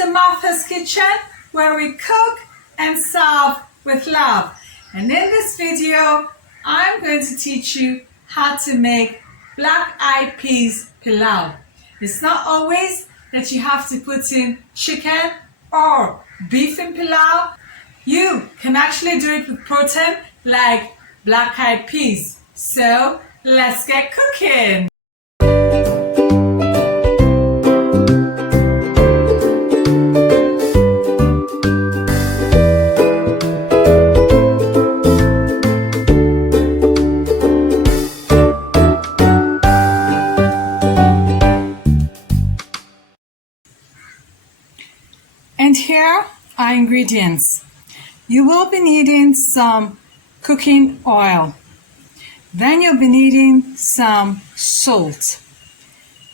to Martha's Kitchen, where we cook and serve with love. And in this video, I'm going to teach you how to make black-eyed peas pilau. It's not always that you have to put in chicken or beef in pilau. You can actually do it with protein like black-eyed peas. So let's get cooking. And here are ingredients. You will be needing some cooking oil. Then you'll be needing some salt.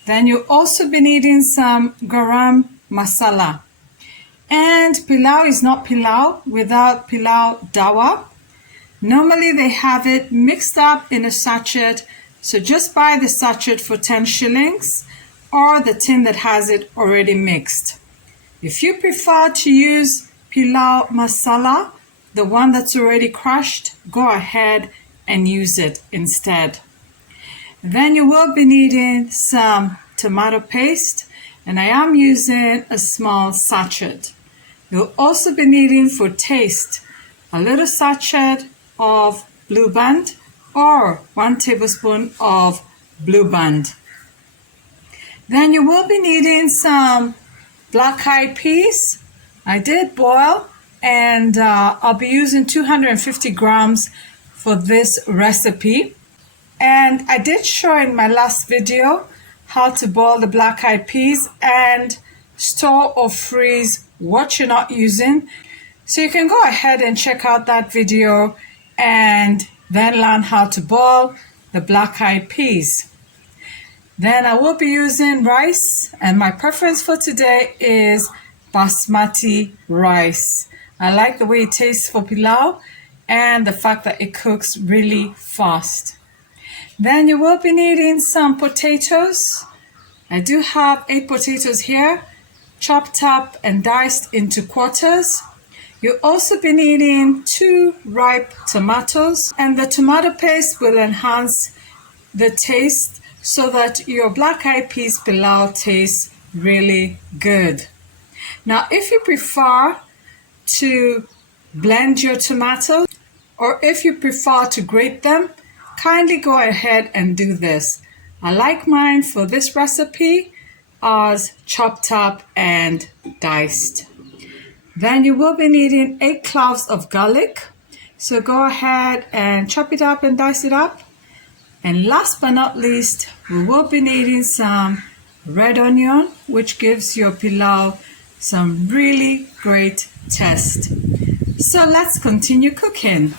Then you'll also be needing some garam masala. And pilau is not pilau without pilau dawa. Normally they have it mixed up in a sachet, so just buy the sachet for 10 shillings or the tin that has it already mixed. If you prefer to use pilau masala, the one that's already crushed, go ahead and use it instead. Then you will be needing some tomato paste, and I am using a small sachet. You'll also be needing for taste a little sachet of blueband or 1 tablespoon of blueband. Then you will be needing some black-eyed peas. I did boil, and I'll be using 250 grams for this recipe. And I did show in my last video how to boil the black-eyed peas and store or freeze what you're not using. So you can go ahead and check out that video and then learn how to boil the black-eyed peas. Then I will be using rice, and my preference for today is basmati rice. I like the way it tastes for pilau and the fact that it cooks really fast. Then you will be needing some potatoes. I do have 8 potatoes here, chopped up and diced into quarters. You'll also be needing 2 ripe tomatoes, and the tomato paste will enhance the taste so that your black-eyed peas pilau tastes really good. Now, if you prefer to blend your tomatoes, or if you prefer to grate them, kindly go ahead and do this. I like mine for this recipe as chopped up and diced. Then you will be needing 8 cloves of garlic. So go ahead and chop it up and dice it up. And last but not least, we will be needing some red onion, which gives your pilau some really great taste. So let's continue cooking.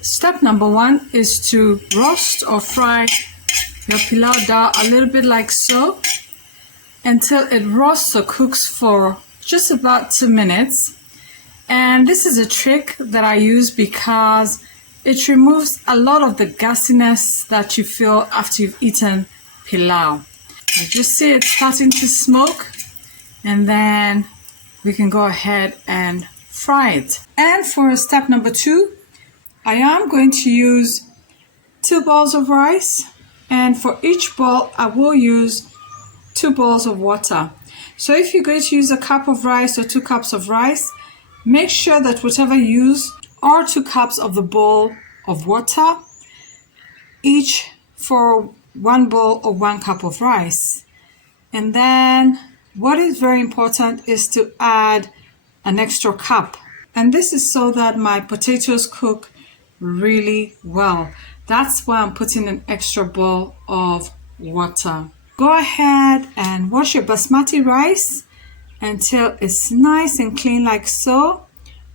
Step number 1 is to roast or fry your pilau dal a little bit like so until it roasts or cooks for just about 2 minutes. And this is a trick that I use because it removes a lot of the gassiness that you feel after you've eaten pilau. You just see it starting to smoke, and then we can go ahead and fry it. And for step number 2, I am going to use 2 bowls of rice, and for each bowl I will use 2 bowls of water. So if you're going to use a cup of rice or 2 cups of rice, make sure that whatever you use are 2 cups of the bowl of water, each for 1 bowl or 1 cup of rice. And then what is very important is to add an extra cup. And this is so that my potatoes cook really well. That's why I'm putting an extra bowl of water. Go ahead and wash your basmati rice until it's nice and clean like so,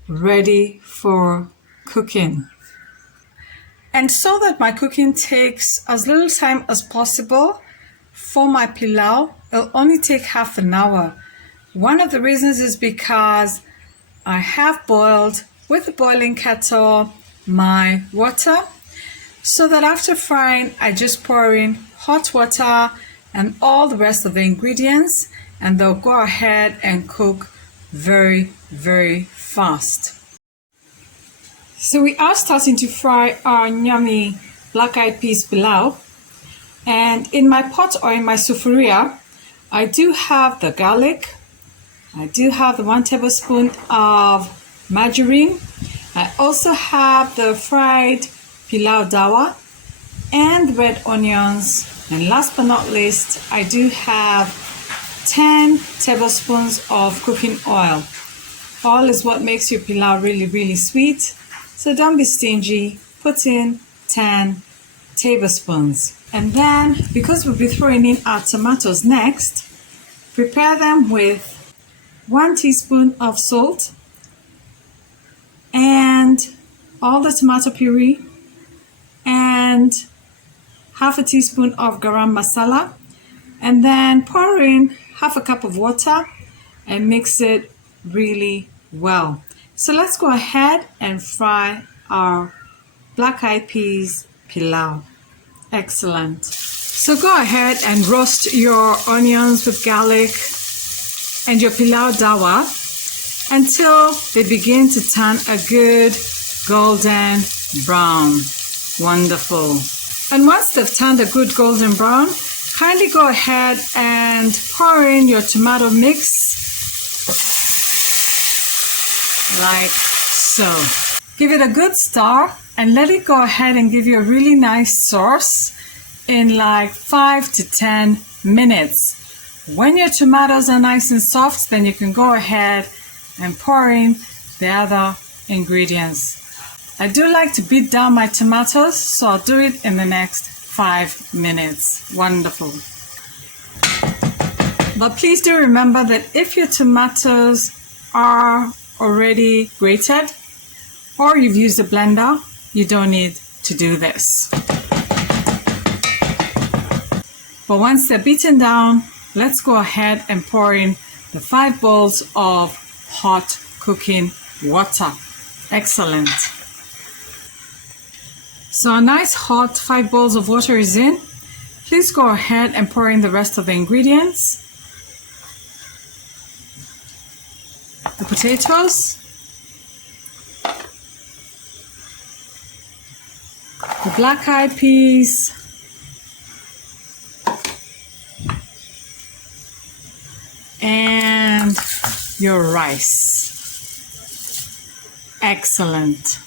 ready for cooking. And so that my cooking takes as little time as possible, for my pilau, it'll only take half an hour. One of the reasons is because I have boiled with the boiling kettle my water, so that after frying I just pour in hot water and all the rest of the ingredients, and they'll go ahead and cook very, very fast. So we are starting to fry our yummy black-eyed peas pilau. And in my pot or in my sufuria, I do have the garlic. I do have the 1 tablespoon of margarine. I also have the fried pilau dawa and the red onions. And last but not least, I do have 10 tablespoons of cooking oil. Oil is what makes your pilau really, really sweet. So don't be stingy. Put in 10 tablespoons. And then, because we'll be throwing in our tomatoes next, prepare them with 1 teaspoon of salt and all the tomato puree and half a teaspoon of garam masala, and then pour in half a cup of water and mix it really well. So let's go ahead and fry our black-eyed peas pilau. Excellent. So go ahead and roast your onions with garlic and your pilau dawa until they begin to turn a good golden brown. Wonderful. And once they've turned a good golden brown, kindly go ahead and pour in your tomato mix like so. Give it a good stir and let it go ahead and give you a really nice sauce in like 5 to 10 minutes. When your tomatoes are nice and soft, then you can go ahead and pour in the other ingredients. I do like to beat down my tomatoes, so I'll do it in the next 5 minutes. Wonderful. But please do remember that if your tomatoes are already grated or you've used a blender, you don't need to do this. But once they're beaten down, let's go ahead and pour in the 5 bowls of hot cooking water. Excellent. So a nice hot 5 bowls of water is in. Please go ahead and pour in the rest of the ingredients. The potatoes, the black-eyed peas, and your rice. Excellent.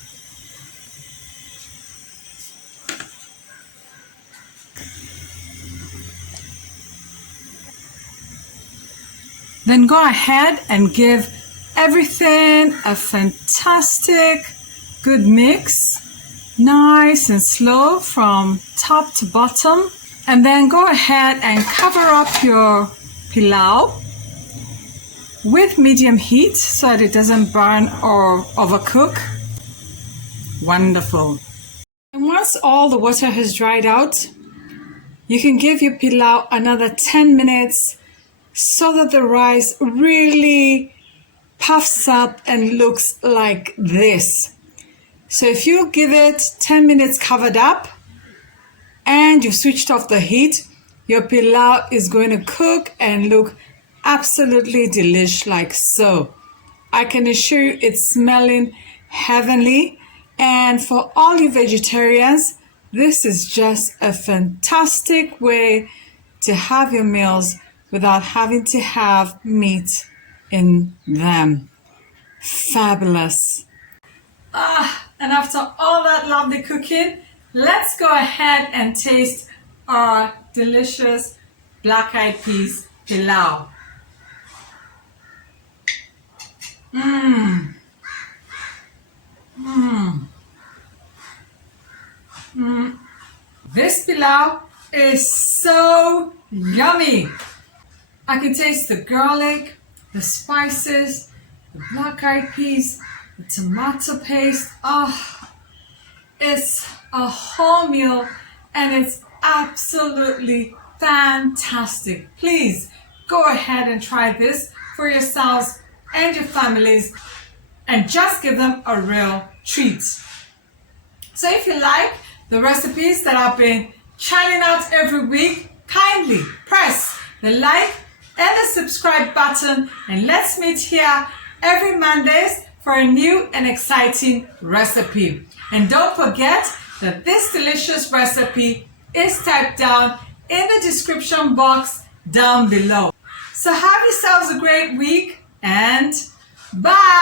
Then go ahead and give everything a fantastic good mix, nice and slow from top to bottom. And then go ahead and cover up your pilau with medium heat so that it doesn't burn or overcook. Wonderful. And once all the water has dried out, you can give your pilau another 10 minutes so that the rice really puffs up and looks like this. So if you give it 10 minutes covered up and you've switched off the heat, your pilau is going to cook and look absolutely delish like so. I can assure you it's smelling heavenly. And for all you vegetarians, this is just a fantastic way to have your meals without having to have meat in them. Fabulous. And after all that lovely cooking, let's go ahead and taste our delicious black-eyed peas pilau. This pilau is so yummy. I can taste the garlic, the spices, the black-eyed peas, the tomato paste. It's a whole meal and it's absolutely fantastic. Please go ahead and try this for yourselves and your families and just give them a real treat. So if you like the recipes that I've been churning out every week, kindly press the like and the subscribe button, and let's meet here every Mondays for a new and exciting recipe. And don't forget that this delicious recipe is typed down in the description box down below. So have yourselves a great week and bye!